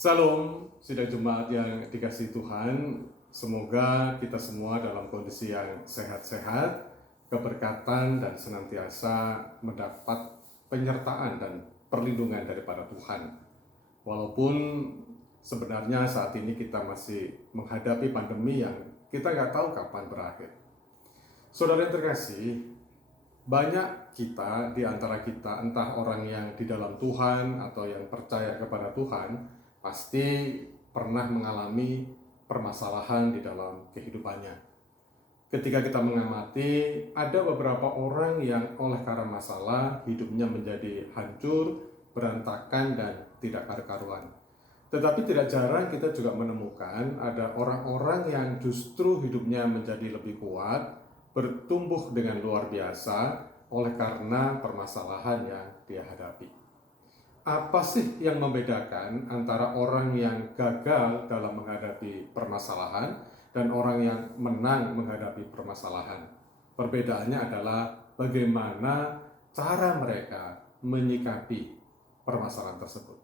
Salam, sidang jemaat yang dikasihi Tuhan. Semoga kita semua dalam kondisi yang sehat-sehat, keberkatan dan senantiasa mendapat penyertaan dan perlindungan daripada Tuhan. Walaupun sebenarnya saat ini kita masih menghadapi pandemi yang kita nggak tahu kapan berakhir. Saudara yang terkasih, banyak kita di antara kita, entah orang yang di dalam Tuhan atau yang percaya kepada Tuhan, pasti pernah mengalami permasalahan di dalam kehidupannya. Ketika kita mengamati, ada beberapa orang yang oleh karena masalah hidupnya menjadi hancur, berantakan, dan tidak karu-karuan. Tetapi tidak jarang kita juga menemukan ada orang-orang yang justru hidupnya menjadi lebih kuat, bertumbuh dengan luar biasa oleh karena permasalahan yang dia hadapi. Apa sih yang membedakan antara orang yang gagal dalam menghadapi permasalahan dan orang yang menang menghadapi permasalahan? Perbedaannya adalah bagaimana cara mereka menyikapi permasalahan tersebut.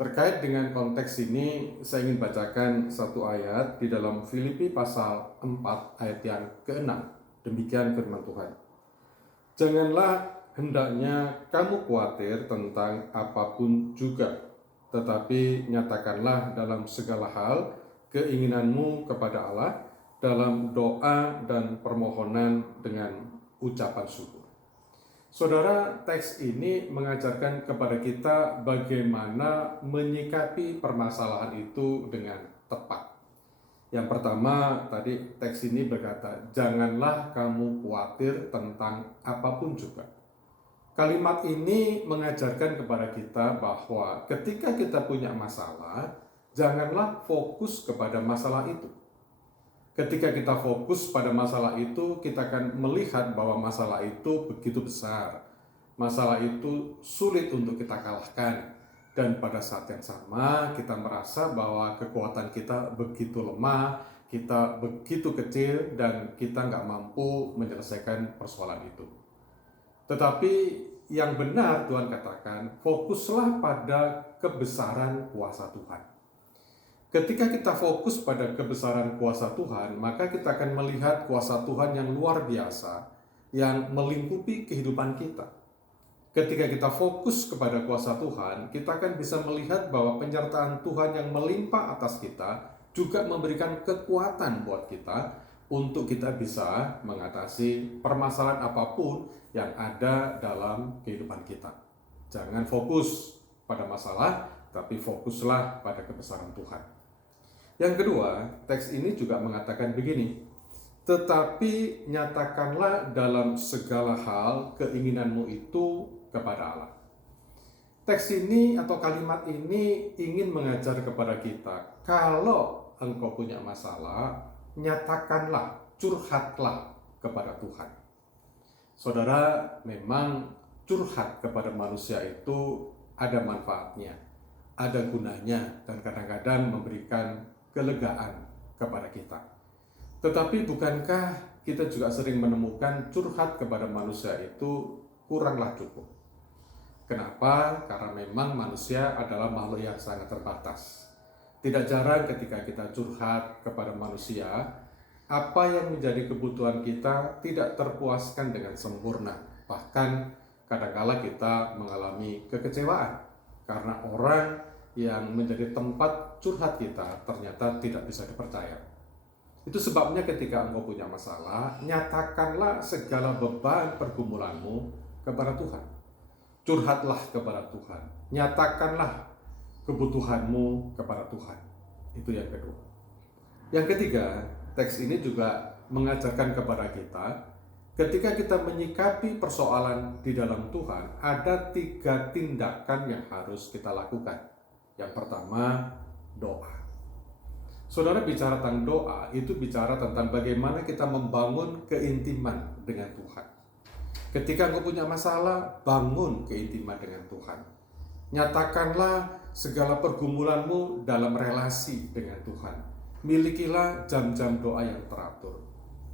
Terkait dengan konteks ini, saya ingin bacakan satu ayat di dalam Filipi pasal 4 ayat yang ke-6. Demikian firman Tuhan. Janganlah hendaknya kamu khawatir tentang apapun juga, tetapi nyatakanlah dalam segala hal keinginanmu kepada Allah dalam doa dan permohonan dengan ucapan syukur. Saudara, teks ini mengajarkan kepada kita bagaimana menyikapi permasalahan itu dengan tepat. Yang pertama, tadi teks ini berkata, janganlah kamu khawatir tentang apapun juga. Kalimat ini mengajarkan kepada kita bahwa ketika kita punya masalah, janganlah fokus kepada masalah itu. Ketika kita fokus pada masalah itu, kita akan melihat bahwa masalah itu begitu besar. Masalah itu sulit untuk kita kalahkan. Dan pada saat yang sama, kita merasa bahwa kekuatan kita begitu lemah, kita begitu kecil, dan kita nggak mampu menyelesaikan persoalan itu. Tetapi yang benar Tuhan katakan, fokuslah pada kebesaran kuasa Tuhan. Ketika kita fokus pada kebesaran kuasa Tuhan, maka kita akan melihat kuasa Tuhan yang luar biasa, yang melingkupi kehidupan kita. Ketika kita fokus kepada kuasa Tuhan, kita akan bisa melihat bahwa penyertaan Tuhan yang melimpah atas kita juga memberikan kekuatan buat kita untuk kita bisa mengatasi permasalahan apapun yang ada dalam kehidupan kita. Jangan fokus pada masalah, tapi fokuslah pada kebesaran Tuhan. Yang kedua, teks ini juga mengatakan begini, tetapi nyatakanlah dalam segala hal keinginanmu itu kepada Allah. Teks ini atau kalimat ini ingin mengajar kepada kita, kalau engkau punya masalah, nyatakanlah, curhatlah kepada Tuhan. Saudara, memang curhat kepada manusia itu ada manfaatnya, ada gunanya, dan kadang-kadang memberikan kelegaan kepada kita. Tetapi bukankah kita juga sering menemukan curhat kepada manusia itu kuranglah cukup? Kenapa? Karena memang manusia adalah makhluk yang sangat terbatas. Tidak jarang ketika kita curhat kepada manusia, apa yang menjadi kebutuhan kita tidak terpuaskan dengan sempurna. Bahkan kadang-kala kita mengalami kekecewaan karena orang yang menjadi tempat curhat kita ternyata tidak bisa dipercaya. Itu sebabnya ketika engkau punya masalah, nyatakanlah segala beban pergumulanmu kepada Tuhan. Curhatlah kepada Tuhan. Nyatakanlah kebutuhanmu kepada Tuhan. Itu yang kedua. Yang ketiga, teks ini juga mengajarkan kepada kita, ketika kita menyikapi persoalan di dalam Tuhan, ada 3 tindakan yang harus kita lakukan. Yang pertama, doa. Saudara, bicara tentang doa, itu bicara tentang bagaimana kita membangun keintiman dengan Tuhan. Ketika engkau punya masalah, bangun keintiman dengan Tuhan. Nyatakanlah segala pergumulanmu dalam relasi dengan Tuhan. Milikilah jam-jam doa yang teratur.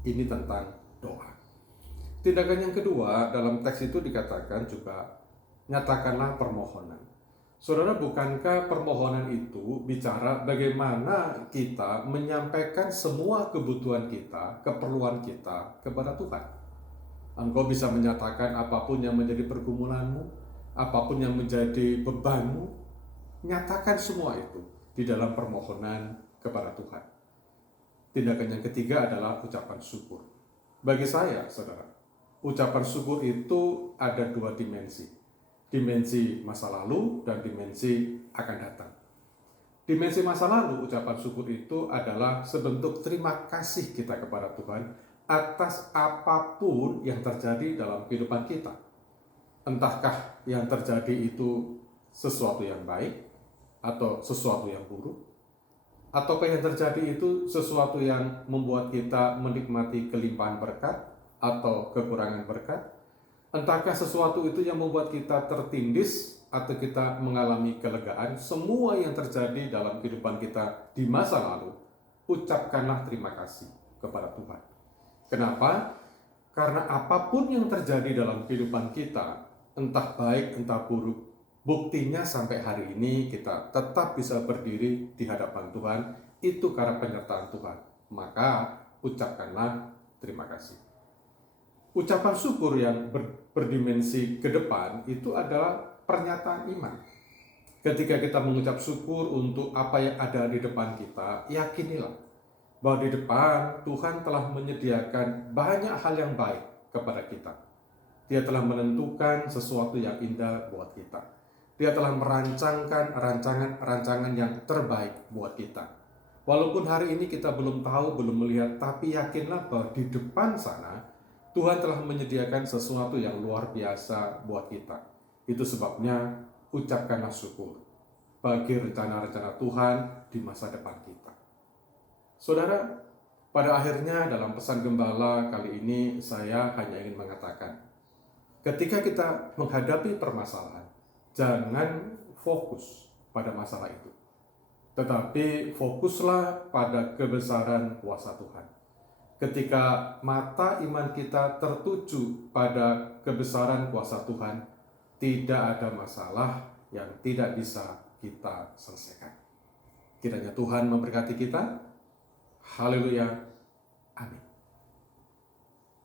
Ini tentang doa. Tindakan yang kedua, dalam teks itu dikatakan juga, nyatakanlah permohonan. Saudara, bukankah permohonan itu bicara bagaimana kita menyampaikan semua kebutuhan kita, keperluan kita kepada Tuhan? Engkau bisa menyatakan apapun yang menjadi pergumulanmu, apapun yang menjadi bebanmu, nyatakan semua itu di dalam permohonan kepada Tuhan. Tindakan yang ketiga adalah ucapan syukur. Bagi saya, saudara, ucapan syukur itu ada dua dimensi. Dimensi masa lalu dan dimensi akan datang. Dimensi masa lalu, ucapan syukur itu adalah sebentuk terima kasih kita kepada Tuhan atas apapun yang terjadi dalam kehidupan kita. Entahkah yang terjadi itu sesuatu yang baik atau sesuatu yang buruk, ataukah yang terjadi itu sesuatu yang membuat kita menikmati kelimpahan berkat atau kekurangan berkat. Entahkah sesuatu itu yang membuat kita tertindis atau kita mengalami kelegaan. Semua yang terjadi dalam kehidupan kita di masa lalu, ucapkanlah terima kasih kepada Tuhan. Kenapa? Karena apapun yang terjadi dalam kehidupan kita, entah baik entah buruk, buktinya sampai hari ini kita tetap bisa berdiri di hadapan Tuhan, itu karena penyertaan Tuhan. Maka ucapkanlah terima kasih. Ucapan syukur yang berdimensi ke depan itu adalah pernyataan iman. Ketika kita mengucap syukur untuk apa yang ada di depan kita, yakinilah bahwa di depan Tuhan telah menyediakan banyak hal yang baik kepada kita. Dia telah menentukan sesuatu yang indah buat kita. Dia telah merancangkan rancangan yang terbaik buat kita. Walaupun hari ini kita belum tahu, belum melihat, tapi yakinlah bahwa di depan sana Tuhan telah menyediakan sesuatu yang luar biasa buat kita. Itu sebabnya ucapkanlah syukur bagi rencana-rencana Tuhan di masa depan kita. Saudara, pada akhirnya dalam pesan gembala kali ini saya hanya ingin mengatakan, ketika kita menghadapi permasalahan, jangan fokus pada masalah itu, tetapi fokuslah pada kebesaran kuasa Tuhan. Ketika mata iman kita tertuju pada kebesaran kuasa Tuhan, tidak ada masalah yang tidak bisa kita selesaikan. Kiranya Tuhan memberkati kita. Haleluya. Amin.